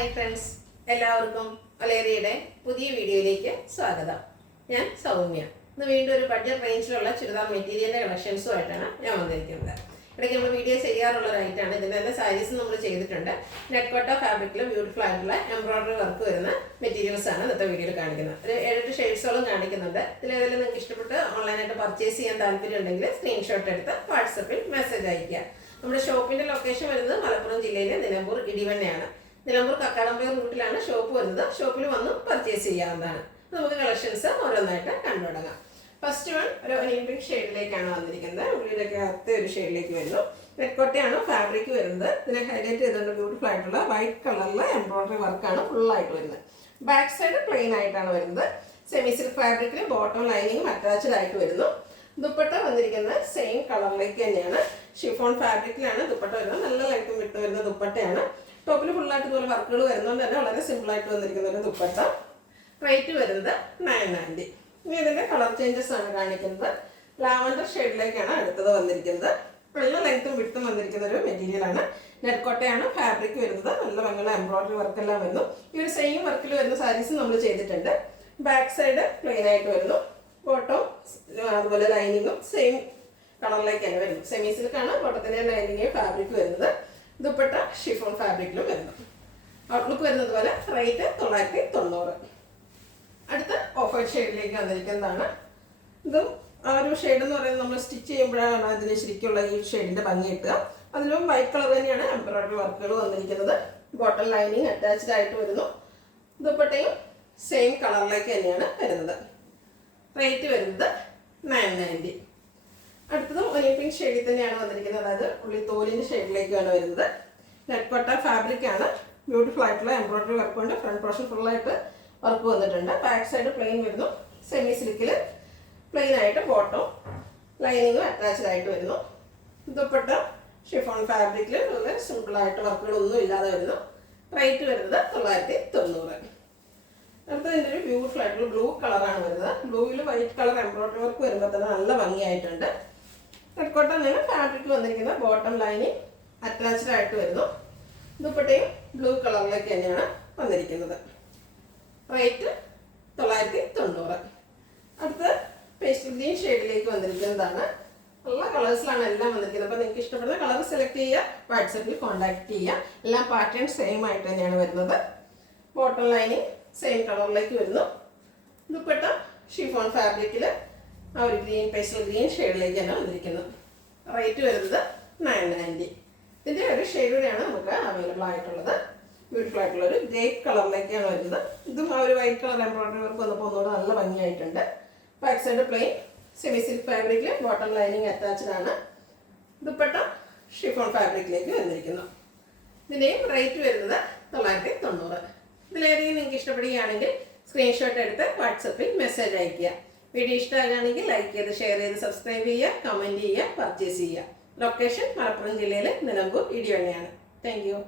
Hi friends, എല്ലാവർക്കും ഒലേറിയുടെ പുതിയ വീഡിയോയിലേക്ക് സ്വാഗതം. ഞാൻ സൗമ്യ. ഇന്ന് വീണ്ടും ഒരു ബഡ്ജറ്റ് റേഞ്ചിലുള്ള ചുരിദാർ മെറ്റീരിയലിൻ്റെ കളക്ഷൻസുമായിട്ടാണ് ഞാൻ വന്നിരിക്കുന്നത്. ഇടയ്ക്ക് നമ്മൾ വീഡിയോ ചെയ്യാറുള്ള ഒരു ഐറ്റമാണ്. ഇതിൻ്റെ തന്നെ സാരീസ് നമ്മൾ ചെയ്തിട്ടുണ്ട്. നെറ്റ്കോട്ട ഫാബ്രിക്കിൽ ബ്യൂട്ടിഫുൾ ആയിട്ടുള്ള എംബ്രോയ്ഡറി വർക്ക് വരുന്ന മെറ്റീരിയൽസ് ആണ് ഇന്നത്തെ വീഡിയോയിൽ കാണിക്കുന്നത്. ഒരു 7-8 ഷെയ്ഡ്സോളം കാണിക്കുന്നുണ്ട്. ഇതിലേതെങ്കിലും നിങ്ങൾക്ക് ഇഷ്ടപ്പെട്ട് ഓൺലൈനായിട്ട് പർച്ചേസ് ചെയ്യാൻ താല്പര്യം ഉണ്ടെങ്കിൽ സ്ക്രീൻഷോട്ട് എടുത്ത് വാട്സപ്പിൽ മെസ്സേജ് അയയ്ക്കുക. നമ്മുടെ ഷോപ്പിൻ്റെ ലൊക്കേഷൻ വരുന്നത് മലപ്പുറം ജില്ലയിലെ നിലമ്പൂർ ഇടിവണ്ണയാണ്. നിലമ്പൂർ കക്കാടംപുഴ റൂട്ടിലാണ് ഷോപ്പ് വരുന്നത്. ഷോപ്പിൽ വന്ന് പർച്ചേസ് ചെയ്യാവുന്നതാണ്. നമുക്ക് കളക്ഷൻസ് ഓരോന്നായിട്ട് കണ്ടു തുടങ്ങാം. ഫസ്റ്റ് വൺ ഒരു ഒനിയൻ പിങ്ക് ഷെയ്ഡിലേക്കാണ് വന്നിരിക്കുന്നത്. ഉള്ളിലൊക്കെ അകത്തെ ഒരു ഷെയ്ഡിലേക്ക് വരുന്നു. നെറ്റ്കോട്ടയാണ് ഫാബ്രിക് വരുന്നത്. ഇതിനെ ഹൈലൈറ്റ് ചെയ്തുകൊണ്ട് ബ്യൂട്ടിഫുൾ ആയിട്ടുള്ള വൈറ്റ് കളറിലെ എംബ്രോയ്ഡറി വർക്കാണ് ഫുള്ളായിട്ട് വരുന്നത്. ബാക്ക് സൈഡ് പ്ലെയിൻ ആയിട്ടാണ് വരുന്നത്. സെമി സിൽക്ക് ഫാബ്രിക്കിൽ ബോട്ടം ലൈനിങ്ങും അറ്റാച്ച്ഡ് ആയിട്ട് വരുന്നു. ദുപ്പട്ട വന്നിരിക്കുന്നത് സെയിം കളറിലേക്ക് തന്നെയാണ്. ഷിഫോൺ ഫാബ്രിക്കിലാണ് ദുപ്പട്ട വരുന്നത്. നല്ല ലൈറ്റും വിട്ട് വരുന്ന ദുപ്പട്ടയാണ്. ടോപ്പിൽ ഫുള്ളായിട്ട് ഇതുപോലെ വർക്കുകൾ വരുന്നതുകൊണ്ട് തന്നെ വളരെ സിമ്പിളായിട്ട് വന്നിരിക്കുന്ന ഒരു ദുപ്പട്ട. റേറ്റ് വരുന്നത് 990. ഇനി ഇതിൻ്റെ കളർ ചേഞ്ചസ് ആണ് കാണിക്കുന്നത്. ലാവൻഡർ ഷെയ്ഡിലേക്കാണ് അടുത്തത് വന്നിരിക്കുന്നത്. നല്ല ലെങ്ത്തും വിട്ടും വന്നിരിക്കുന്ന ഒരു മെറ്റീരിയലാണ്. നെറ്റ്കോട്ടയാണ് ഫാബ്രിക് വരുന്നത്. നല്ല ഭംഗിയുള്ള എംബ്രോയ്ഡറി വർക്കെല്ലാം വരുന്നു. ഈ ഒരു സെയിം വർക്കിൽ വരുന്ന സാരീസ് നമ്മൾ ചെയ്തിട്ടുണ്ട്. ബാക്ക് സൈഡ് പ്ലെയിൻ ആയിട്ട് വരുന്നു. ബോട്ടം അതുപോലെ ലൈനിങ്ങും സെയിം കളറിലേക്കാണ് വരുന്നത്. സെമി സിൽക്കാണ് ബോട്ടത്തിൻ്റെ ലൈനിങ് ഫാബ്രിക് വരുന്നത്. ദുപ്പട്ട ഷിഫോൺ ഫാബ്രിക്കിലും വരുന്നു. ഔട്ട്ലുക്ക് വരുന്നത് പോലെ. റേറ്റ് 990. അടുത്ത ഓഫ് വൈറ്റ് ഷെയ്ഡിലേക്ക് വന്നിരിക്കുന്നതാണ്. ഇതും ആ ഒരു ഷെയ്ഡ് എന്ന് പറയുന്നത് നമ്മൾ സ്റ്റിച്ച് ചെയ്യുമ്പോഴാണ് അതിന് ശരിക്കുള്ള ഈ ഷെയ്ഡിൻ്റെ ഭംഗി കിട്ടുക. അതിലും വൈറ്റ് കളർ തന്നെയാണ് എംബ്രോയ്ഡറി വർക്കുകൾ വന്നിരിക്കുന്നത്. ബോട്ടം ലൈനിങ് അറ്റാച്ച്ഡ് ആയിട്ട് വരുന്നു. ദുപ്പട്ടയും സെയിം കളറിലേക്ക് തന്നെയാണ് വരുന്നത്. റേറ്റ് വരുന്നത് 990. അടുത്തതും ഒനിയൻ പിങ്ക് ഷെയ്ഡിൽ തന്നെയാണ് വന്നിരിക്കുന്നത്. അതായത് ഉള്ളി തോലിൻ്റെ ഷെയ്ഡിലേക്കാണ് വരുന്നത്. നെറ്റ്കോട്ട ഫാബ്രിക്കാണ്. ബ്യൂട്ടിഫുൾ ആയിട്ടുള്ള എംബ്രോയ്ഡറി വർക്ക് കൊണ്ട് ഫ്രണ്ട് പോർഷൻ ഫുള്ളായിട്ട് വർക്ക് വന്നിട്ടുണ്ട്. ബാക്ക് സൈഡ് പ്ലെയിൻ വരുന്നു. സെമി സിൽക്കിൽ പ്ലെയിൻ ആയിട്ട് ബോട്ടം ലൈനിങ്ങും അറ്റാച്ച്ഡ് ആയിട്ട് വരുന്നു. ദുപ്പട്ട ഷിഫോൺ ഫാബ്രിക്കിൽ വളരെ സിമ്പിളായിട്ട് വർക്കുകളൊന്നും ഇല്ലാതെ വരുന്നു. റേറ്റ് വരുന്നത് 990. അടുത്തതിൻ്റെ ഒരു ബ്യൂട്ടിഫുൾ ആയിട്ടുള്ള ബ്ലൂ കളറാണ് വരുന്നത്. ബ്ലൂവിൽ വൈറ്റ് കളർ എംബ്രോയ്ഡറി വർക്ക് വരുമ്പോൾ തന്നെ നല്ല ഭംഗിയായിട്ടുണ്ട്. നെറ്റ്കോട്ട തന്നെ ഫാബ്രിക് വന്നിരിക്കുന്ന ബോട്ടം ലൈനിങ് അറ്റാച്ച്ഡ് ആയിട്ട് വരുന്നു. ദുപ്പട്ടയും ബ്ലൂ കളറിലേക്ക് തന്നെയാണ് വന്നിരിക്കുന്നത്. റേറ്റ് 990. അടുത്ത പേസ്റ്റൽ ഗ്രീൻ ഷെയ്ഡിലേക്ക് വന്നിരിക്കുന്നതാണ്. നല്ല കളേഴ്സിലാണ് എല്ലാം വന്നിരിക്കുന്നത്. അപ്പോൾ നിങ്ങൾക്ക് ഇഷ്ടപ്പെടുന്ന കളർ സെലക്ട് ചെയ്യുക, വാട്സപ്പിൽ കോൺടാക്ട് ചെയ്യുക. എല്ലാം പാറ്റേൺ സെയിം ആയിട്ട് തന്നെയാണ് വരുന്നത്. ബോട്ടം ലൈനിങ് സെയിം കളറിലേക്ക് വരുന്നു. ദുപ്പട്ട ഷിഫോൺ ഫാബ്രിക്കിൽ ആ ഒരു ഗ്രീൻ പേസ്റ്റൽ ഗ്രീൻ ഷെയ്ഡിലേക്ക് തന്നെ വന്നിരിക്കുന്നു. റേറ്റ് വരുന്നത് 990. ഇതിൻ്റെ ഒരു ഷെയ്ഡുകൂടെയാണ് നമുക്ക് അവൈലബിൾ ആയിട്ടുള്ളത്. ബ്യൂട്ടിഫുൾ ആയിട്ടുള്ള ഒരു ഗ്രേ കളറിലേക്കാണ് വരുന്നത്. ഇതും ആ ഒരു വൈറ്റ് കളർ എംബ്രോയ്ഡറി വർക്ക് വന്നപ്പോൾ ഒന്നുകൂടെ നല്ല ഭംഗിയായിട്ടുണ്ട്. Back side plain semi silk ഫാബ്രിക്കിൽ ബോട്ടം ലൈനിങ് അറ്റാച്ച്ഡ് ആണ്. ദുപ്പട്ട ഷിഫോൺ ഫാബ്രിക്കിലേക്ക് വന്നിരിക്കുന്നു. ഇതിൻ്റെയും റേറ്റ് വരുന്നത് 990. ഇതിലേതെങ്കിലും നിങ്ങൾക്ക് ഇഷ്ടപ്പെടുകയാണെങ്കിൽ സ്ക്രീൻഷോട്ട് എടുത്ത് വാട്സപ്പിൽ മെസ്സേജ് അയയ്ക്കുക. വീഡിയോ ഇഷ്ടമാകുകയാണെങ്കിൽ ലൈക്ക് ചെയ്ത് ഷെയർ ചെയ്ത് സബ്സ്ക്രൈബ് ചെയ്യുക, കമൻറ്റ് ചെയ്യുക, പർച്ചേസ് ചെയ്യുക. ലൊക്കേഷൻ മലപ്പുറം ജില്ലയിലെ നിലമ്പൂർ ഇടിവണ്ണയാണ്. Thank you.